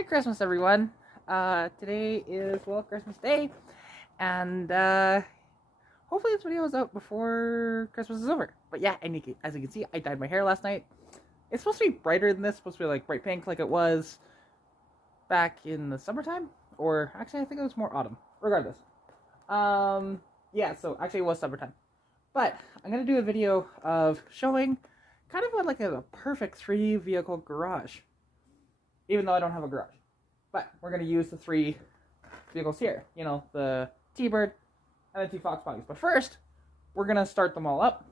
Merry Christmas, everyone. Today is, well, Christmas Day, and hopefully this video is out before Christmas is over. But yeah, and as you can see, I dyed my hair last night. It's supposed to be brighter than this, supposed to be like bright pink like it was back in the summertime, or actually I think it was more autumn. Regardless. Yeah, so actually it was summertime. But I'm going to do a video of showing kind of what like a perfect 3 vehicle garage. Even though I don't have a garage. But we're going to use the 3 vehicles here. You know, the T-Bird and the 2 Fox bodies. But first, we're going to start them all up.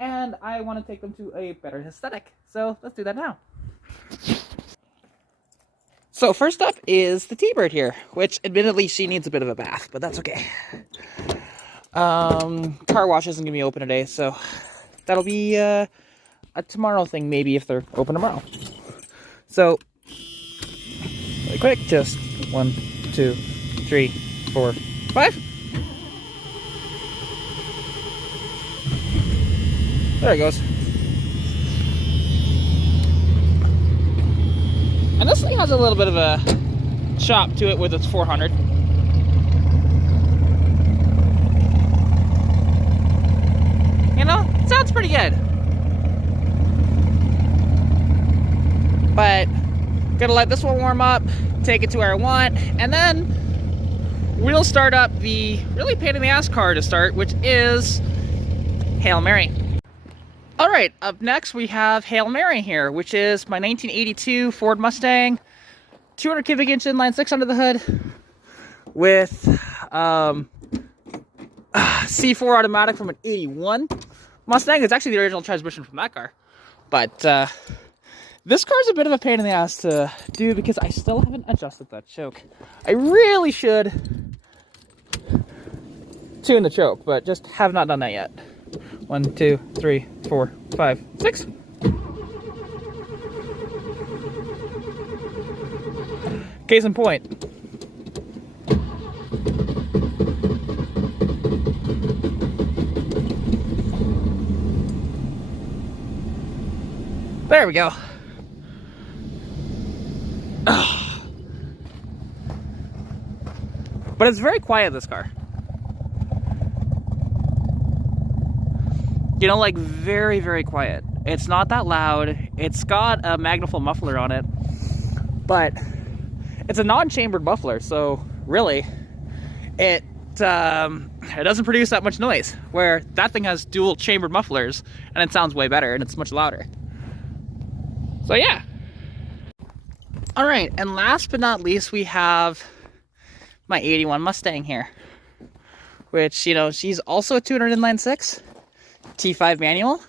And I want to take them to a better aesthetic. So let's do that now. So first up is the T-Bird here. Which, admittedly, she needs a bit of a bath. But that's okay. Car wash isn't going to be open today. So that'll be a tomorrow thing, maybe, if they're open tomorrow. So really quick, just 1, 2, 3, 4, 5. There it goes. And this thing has a little bit of a chop to it with its 400. You know, it sounds pretty good. But gonna let this one warm up, take it to where I want, and then we'll start up the really pain in the ass car to start, which is Hail Mary. Alright, up next we have Hail Mary here, which is my 1982 Ford Mustang, 200 cubic inch inline 6 under the hood, with C4 automatic from an 81 Mustang. It's actually the original transmission from that car. But this car's a bit of a pain in the ass to do because I still haven't adjusted that choke. I really should tune the choke, but just have not done that yet. 1, 2, 3, 4, 5, 6. Case in point. There we go. But it's very quiet, this car. You know, like very, very quiet. It's not that loud. It's got a magnifying muffler on it, but it's a non-chambered muffler, so really, it doesn't produce that much noise. Where that thing has dual chambered mufflers, and it sounds way better, and it's much louder. So yeah. All right, and last but not least, we have my 81 Mustang here, which, you know, she's also a 200 inline 6 T5 manual.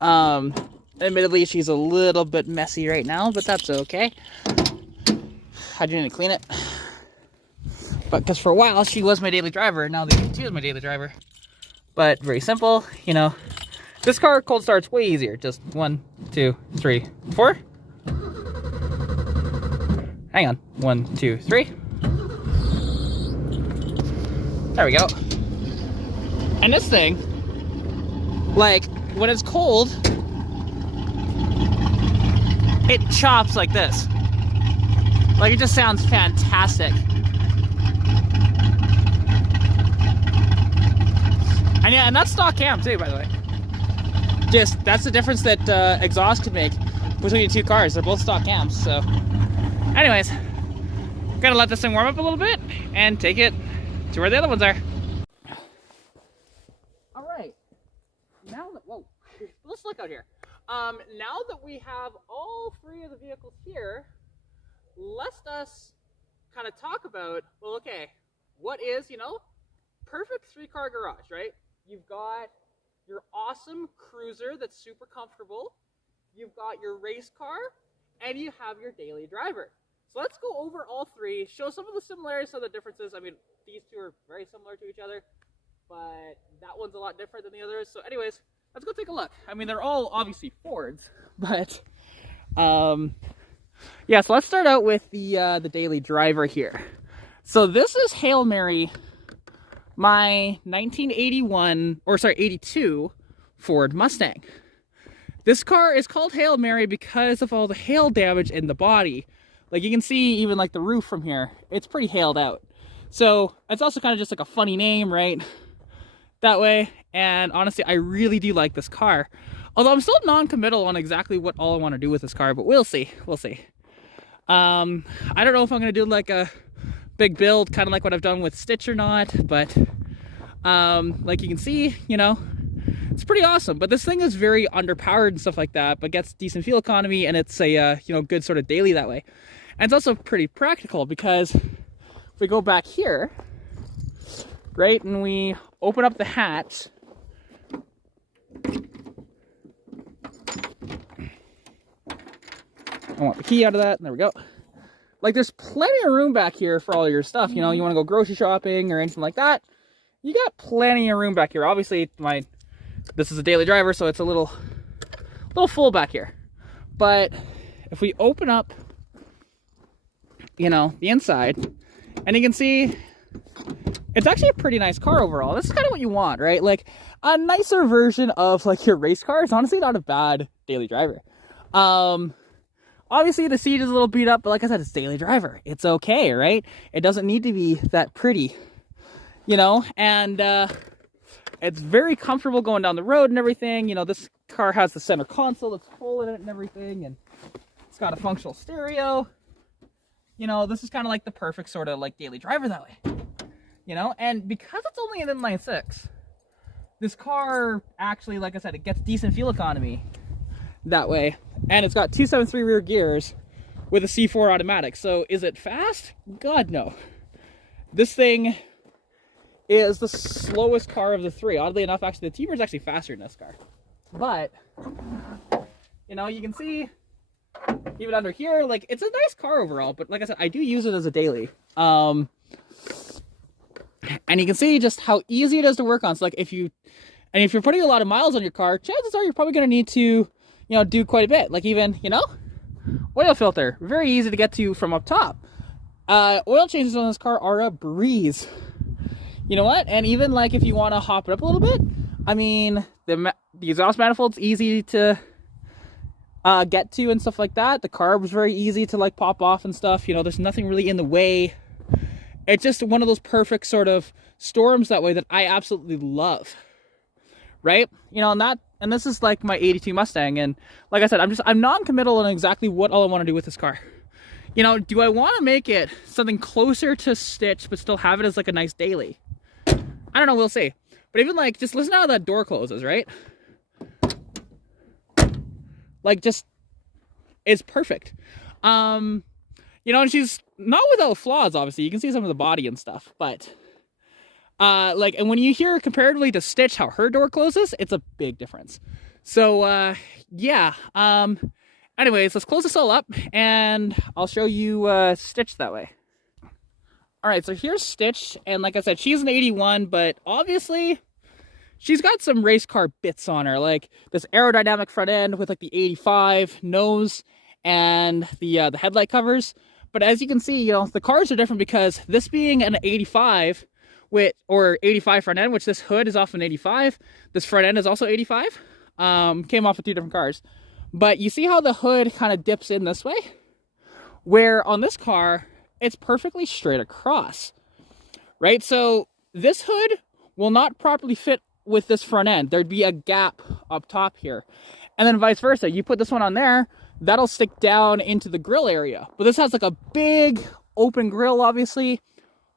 Admittedly, she's a little bit messy right now, but that's okay. I do need to clean it, but because for a while she was my daily driver, and now the 82 is my daily driver. But very simple, you know. This car cold starts way easier. Just 1, 2, 3, 4. Hang on. 1, 2, 3. There we go. And this thing, like, when it's cold, it chops like this. Like, it just sounds fantastic. And yeah, and that's stock cam too, by the way. Just, that's the difference that exhaust can make between the 2 cars. They're both stock cams, so. Anyways, gotta let this thing warm up a little bit and take it to where the other ones are. Alright, now that, whoa, let's look out here. Now that we have all 3 of the vehicles here, let us kind of talk about, well, okay, what is, you know, perfect 3-car garage, right? You've got your awesome cruiser that's super comfortable, you've got your race car, and you have your daily driver. So let's go over all 3, show some of the similarities, some of the differences. I mean, these 2 are very similar to each other, but that one's a lot different than the others. So anyways, let's go take a look. I mean, they're all obviously Fords, but yeah, so let's start out with the daily driver here. So this is Hail Mary, my 82 Ford Mustang. This car is called Hail Mary because of all the hail damage in the body. Like you can see even like the roof from here, it's pretty hailed out. So it's also kind of just like a funny name, right? That way. And honestly, I really do like this car. Although I'm still non-committal on exactly what all I want to do with this car, but we'll see. We'll see. I don't know if I'm going to do like a big build, kind of like what I've done with Stitch or not, but like you can see, you know, it's pretty awesome. But this thing is very underpowered and stuff like that, but gets decent fuel economy, and it's a you know, good sort of daily that way. And it's also pretty practical because if we go back here, right, and we open up the hatch, I want the key out of that. There we go. Like, there's plenty of room back here for all your stuff. You know, you want to go grocery shopping or anything like that. You got plenty of room back here. Obviously, this is a daily driver, so it's a little full back here. But if we open up, you know, the inside, and you can see it's actually a pretty nice car overall. This is kind of what you want, right? Like, a nicer version of like your race car is honestly not a bad daily driver. Obviously the seat is a little beat up, but like I said, it's daily driver. It's okay, right? It doesn't need to be that pretty, you know? And it's very comfortable going down the road and everything. You know, this car has the center console that's full in it and everything, and it's got a functional stereo. You know, this is kind of like the perfect sort of like daily driver that way. You know, and because it's only an inline 6, this car actually, like I said, it gets decent fuel economy that way. And it's got 273 rear gears with a C4 automatic. So is it fast? God, no. This thing is the slowest car of the three. Oddly enough, actually, the Teamer is actually faster than this car. But, you know, you can see even under here, like, it's a nice car overall. But like I said, I do use it as a daily. And you can see just how easy it is to work on. So like if you're putting a lot of miles on your car, chances are you're probably going to need to, you know, do quite a bit. Like even, you know, oil filter, very easy to get to from up top. Oil changes on this car are a breeze. You know what? And even like if you want to hop it up a little bit, I mean, the exhaust manifold's easy to get to and stuff like that. The carb was very easy to like pop off and stuff. You know, there's nothing really in the way. It's just one of those perfect sort of storms that way that I absolutely love, right? You know, and this is like my 82 Mustang, and like I said, I'm non-committal on exactly what all I want to do with this car. You know, do I want to make it something closer to Stitch but still have it as like a nice daily? I don't know, we'll see. But even like, just listen to how that door closes, right? Like, just, it's perfect. You know, and she's not without flaws, obviously. You can see some of the body and stuff, but like, and when you hear comparatively to Stitch how her door closes, it's a big difference. So yeah, anyways, let's close this all up and I'll show you Stitch that way. All right, so here's Stitch, and like I said, she's an 81, but obviously she's got some race car bits on her, like this aerodynamic front end with like the 85 nose and the headlight covers. But as you can see, you know, the cars are different because this being an 85 or 85 front end, which this hood is off an 85, this front end is also 85, came off of two different cars. But you see how the hood kind of dips in this way, where on this car it's perfectly straight across, right? So this hood will not properly fit with this front end. There'd be a gap up top here, and then vice versa. You put this one on there, that'll stick down into the grill area. But this has like a big open grill, obviously.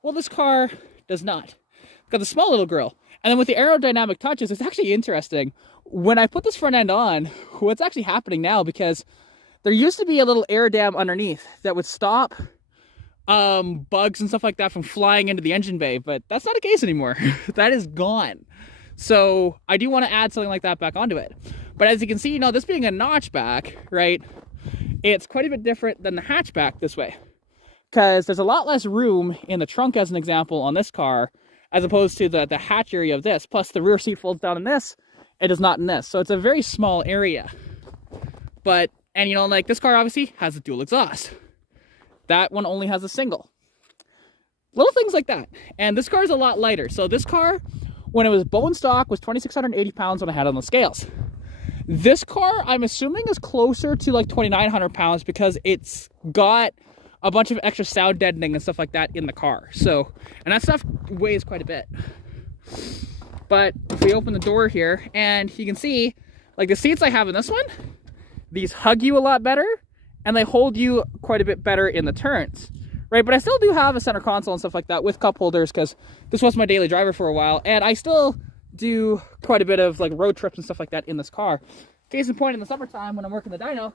Well, this car does not. It's got the small little grill. And then with the aerodynamic touches, it's actually interesting. When I put this front end on, what's actually happening now, because there used to be a little air dam underneath that would stop bugs and stuff like that from flying into the engine bay, but that's not the case anymore. That is gone. So I do want to add something like that back onto it. But as you can see, you know, this being a notchback, right, it's quite a bit different than the hatchback this way, because there's a lot less room in the trunk, as an example, on this car, as opposed to the hatch area of this. Plus the rear seat folds down in this, it does not in this. So it's a very small area. But, and you know, like this car obviously has a dual exhaust. That one only has a single. Little things like that. And this car is a lot lighter. So this car, when it was bone stock, was 2,680 pounds when I had it on the scales. This car, I'm assuming, is closer to like 2,900 pounds because it's got a bunch of extra sound deadening and stuff like that in the car. So, and that stuff weighs quite a bit. But if we open the door here, and you can see, like the seats I have in this one, these hug you a lot better, and they hold you quite a bit better in the turns, right? But I still do have a center console and stuff like that with cup holders, because this was my daily driver for a while, and I still do quite a bit of like road trips and stuff like that in this car. Case in point, in the summertime when I'm working the dyno,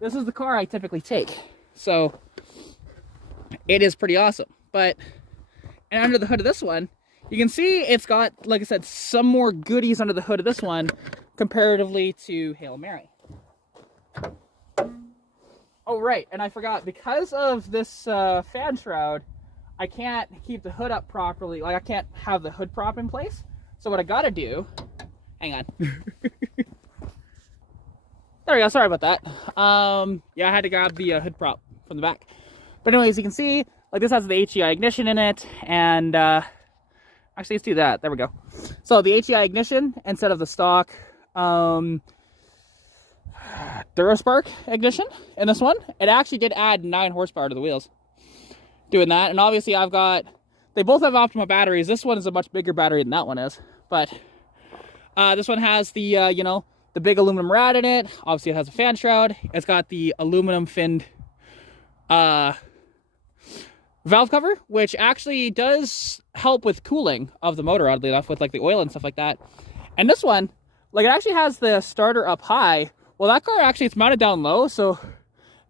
this is the car I typically take. So it is pretty awesome. But, and under the hood of this one, you can see it's got, like I said, some more goodies under the hood of this one comparatively to Hail Mary. Oh, right, and I forgot, because of this fan shroud, I can't keep the hood up properly. Like, I can't have the hood prop in place. So what I gotta do, hang on. There we go, sorry about that. Yeah, I had to grab the hood prop from the back. But anyways, you can see, like this has the HEI ignition in it, and actually let's do that, there we go. So the HEI ignition instead of the stock Duraspark ignition in this one. It actually did add 9 horsepower to the wheels doing that. And obviously I've got, they both have Optima batteries. This one is a much bigger battery than that one is, but this one has the you know, the big aluminum rad in it. Obviously it has a fan shroud. It's got the aluminum finned valve cover, which actually does help with cooling of the motor, oddly enough, with like the oil and stuff like that. And this one, like, it actually has the starter up high. Well, that car actually, it's mounted down low, so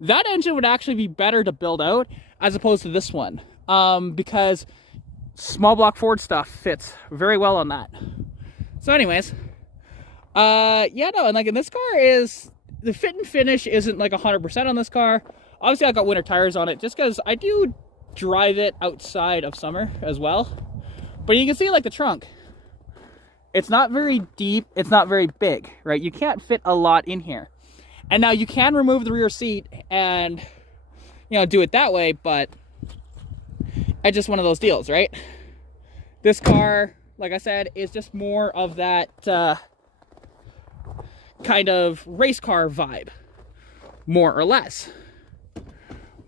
that engine would actually be better to build out as opposed to this one, because small block Ford stuff fits very well on that. So anyways, yeah, no, and like in this car is, the fit and finish isn't like 100% on this car. Obviously I got winter tires on it just because I do drive it outside of summer as well. But you can see like the trunk, it's not very deep, it's not very big, right? You can't fit a lot in here. And now you can remove the rear seat and, you know, do it that way, but it's just one of those deals, right? This car, like I said, is just more of that kind of race car vibe, more or less.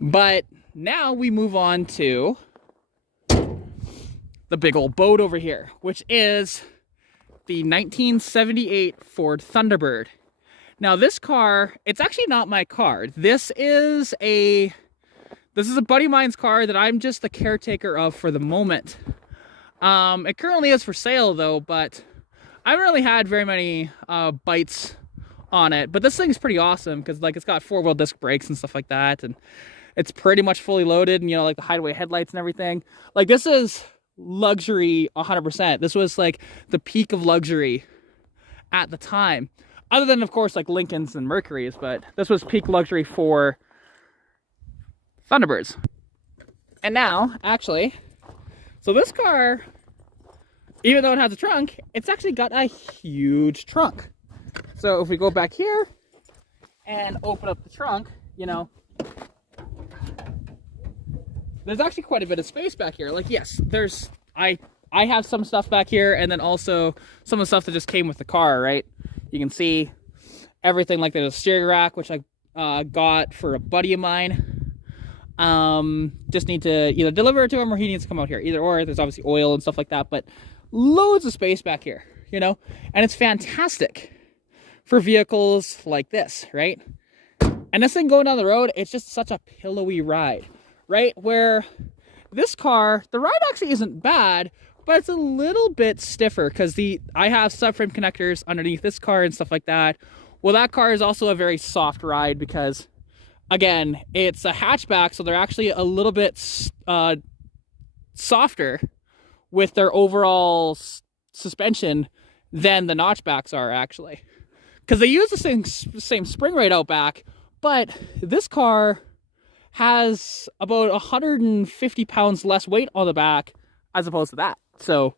But now we move on to the big old boat over here, which is the 1978 Ford Thunderbird. Now this car, it's actually not my car. This is a buddy of mine's car that I'm just the caretaker of for the moment. It currently is for sale though, but I haven't really had very many bites on it. But this thing's pretty awesome because like it's got 4-wheel disc brakes and stuff like that, and it's pretty much fully loaded, and you know, like the hideaway headlights and everything. Like this is luxury 100%. This was like the peak of luxury at the time, other than of course like Lincolns and Mercurys, but this was peak luxury for Thunderbirds. And now actually, so this car, even though it has a trunk, it's actually got a huge trunk. So if we go back here and open up the trunk, you know, there's actually quite a bit of space back here. Like, yes, there's, I have some stuff back here, and then also some of the stuff that just came with the car, right? You can see everything, like there's a steering rack, which I got for a buddy of mine. Just need to either deliver it to him or he needs to come out here. Either or, there's obviously oil and stuff like that, but loads of space back here, you know? And it's fantastic for vehicles like this, right? And this thing going down the road, it's just such a pillowy ride. Right, where this car, the ride actually isn't bad, but it's a little bit stiffer because I have subframe connectors underneath this car and stuff like that. Well, that car is also a very soft ride because, again, it's a hatchback, so they're actually a little bit softer with their overall suspension than the notchbacks are actually, because they use the same spring rate out back, but this car has about 150 pounds less weight on the back as opposed to that. So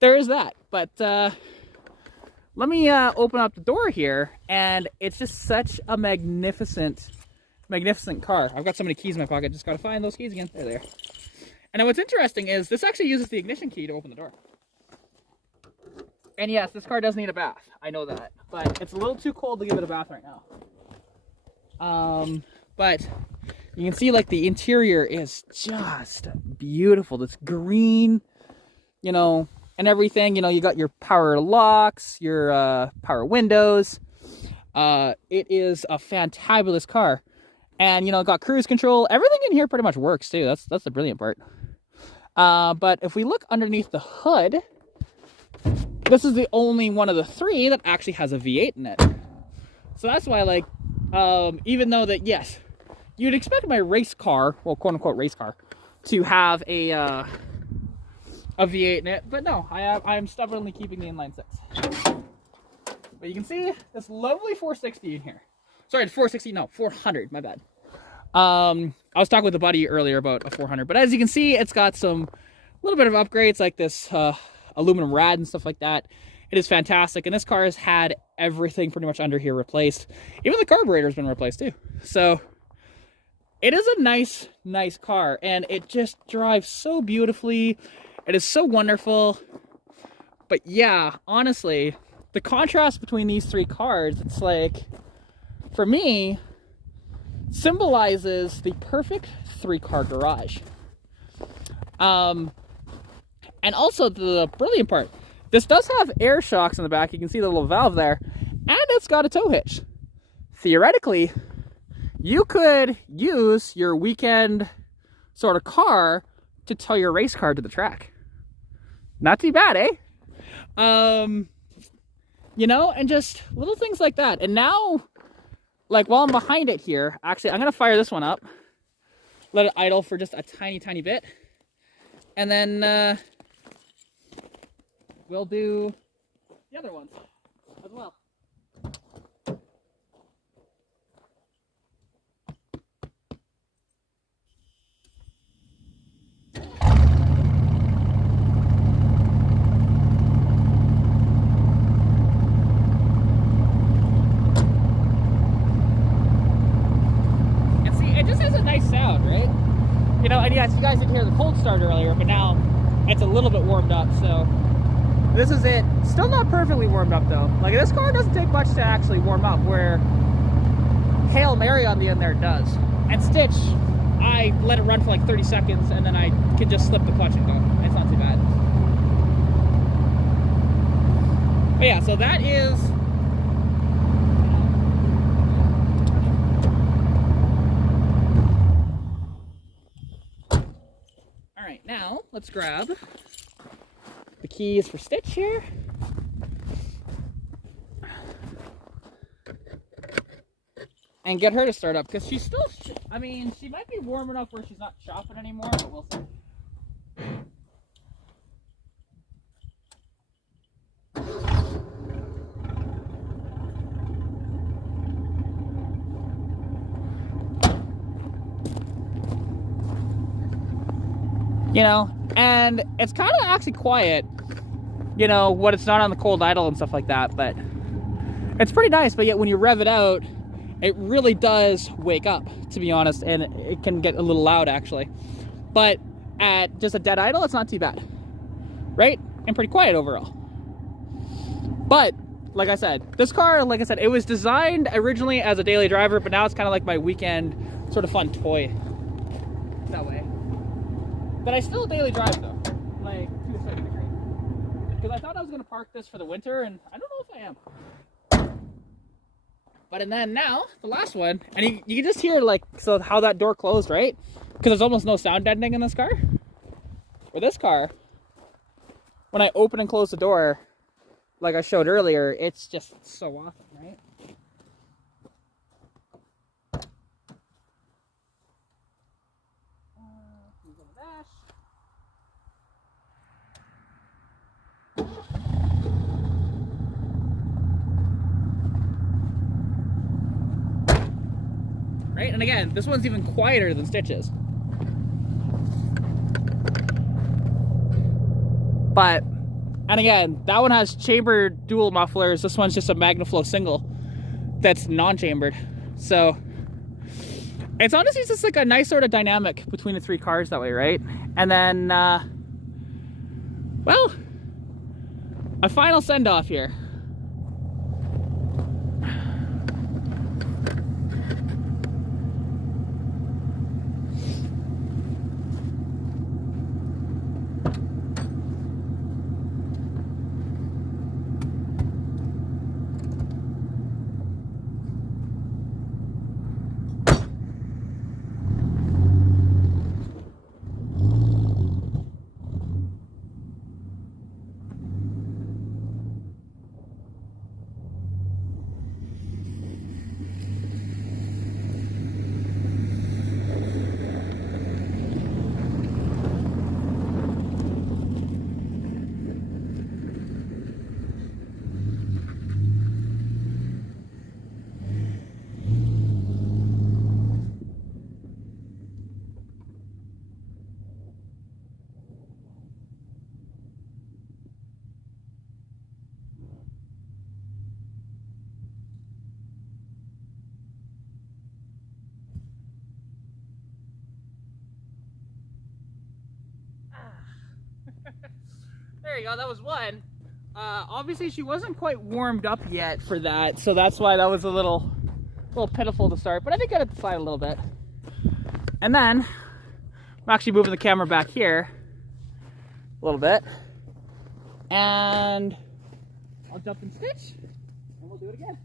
there is that. But let me open up the door here, and it's just such a magnificent car. I've got so many keys in my pocket, just gotta find those keys again. There they are. And then what's interesting is this actually uses the ignition key to open the door. And yes, this car does need a bath. I know that, but it's a little too cold to give it a bath right now. But You can see like the interior is just beautiful. This green, you know, and everything. You know, you got your power locks, your power windows. It is a fantabulous car. And, you know, got cruise control. Everything in here pretty much works, too. That's the brilliant part. But if we look underneath the hood, this is the only one of the three that actually has a V8 in it. So that's why, like, even though that, yes, you'd expect my race car, well, quote-unquote race car, to have a V8 in it. But no, I'm stubbornly keeping the inline 6. But you can see this lovely 460 in here. Sorry, it's 460, no, 400, my bad. I was talking with a buddy earlier about a 400, but as you can see, it's got some little bit of upgrades like this aluminum rad and stuff like that. It is fantastic, and this car has had everything pretty much under here replaced. Even the carburetor's been replaced too. So it is a nice car, and it just drives so beautifully. It is so wonderful. But yeah, honestly, the contrast between these three cars, it's like, for me, symbolizes the perfect 3-car garage. And also the brilliant part, this does have air shocks in the back. You can see the little valve there, and it's got a tow hitch. Theoretically, you could use your weekend sort of car to tow your race car to the track. Not too bad, eh? You know, and just little things like that. And now, like, while I'm behind it here, actually, I'm going to fire this one up. Let it idle for just a tiny bit. And then we'll do the other ones as well. You know, and yes, you guys didn't hear the cold start earlier, but now it's a little bit warmed up, so this is it. Still not perfectly warmed up though. Like, this car doesn't take much to actually warm up, where Hail Mary on the end there does. And Stitch, I let it run for like 30 seconds and then I can just slip the clutch and go. It's not too bad. But yeah, so that is now, let's grab the keys for Stitch here. And get her to start up, because she's still, I mean, she might be warm enough where she's not chopping anymore, but we'll see. You know, and it's kind of actually quiet, you know, when it's not on the cold idle and stuff like that, but it's pretty nice. But yet when you rev it out, it really does wake up, to be honest, and it can get a little loud actually. But at just a dead idle, it's not too bad, right? And pretty quiet overall. But like I said, this car, like I said, it was designed originally as a daily driver, but now it's kind of like my weekend sort of fun toy that way. But I still daily drive though, like to a certain degree. Because I thought I was going to park this for the winter, and I don't know if I am. But and then now, the last one, and you can just hear like, so how that door closed, right? Because there's almost no sound deadening in this car. For this car, when I open and close the door, like I showed earlier, it's just so awesome, right? Right? And again, this one's even quieter than Stitch's. But, and again, that one has chambered dual mufflers. This one's just a MagnaFlow single that's non-chambered. So, it's honestly just like a nice sort of dynamic between the three cars that way, right? And then, well, a final send-off here. There you go, that was one. Obviously she wasn't quite warmed up yet for that, so that's why that was a little pitiful to start, but I think I got it to slide a little bit. And then I'm actually moving the camera back here a little bit, and I'll jump and stitch, and we'll do it again.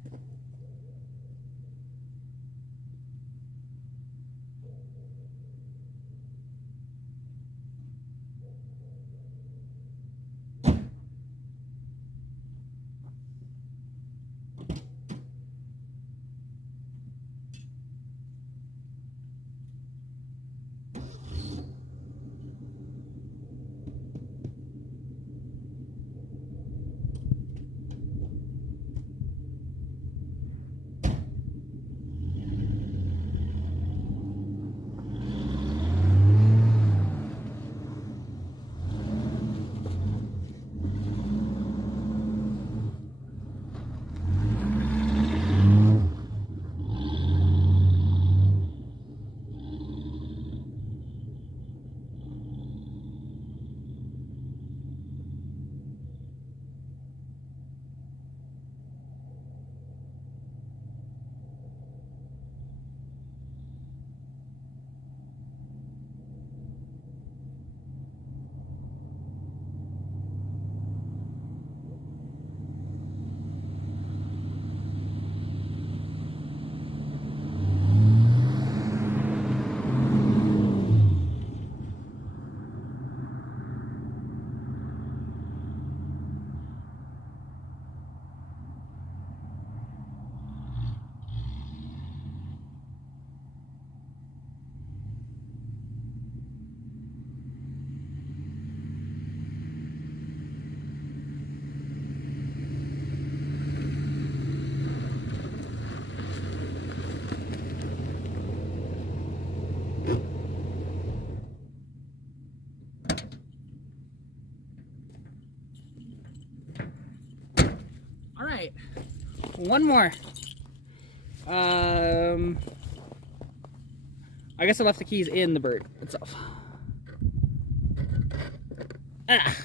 Alright, one more. I guess I left the keys in the bird itself. Ah.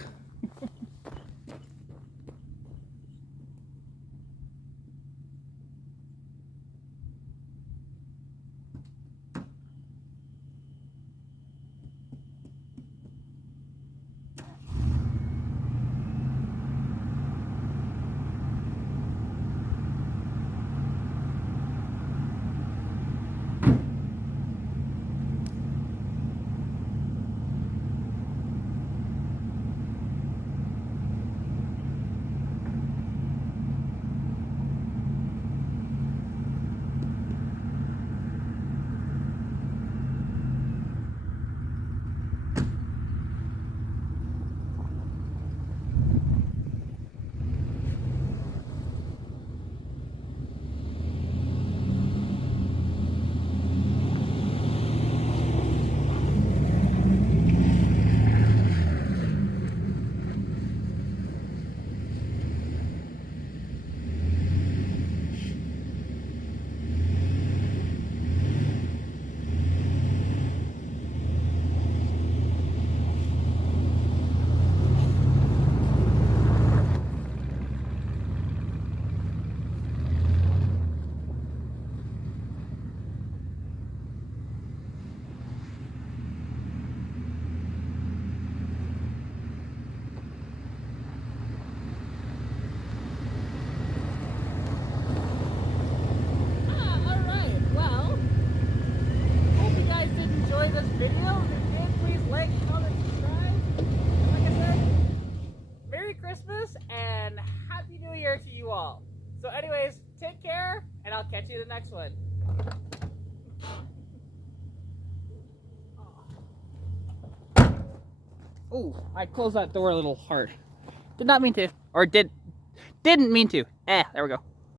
Video. If you did, please like, comment, subscribe. And like I said, Merry Christmas and Happy New Year to you all. So anyways, take care, and I'll catch you in the next one. Oh, I closed that door a little hard. Did not mean to, or didn't mean to. There we go.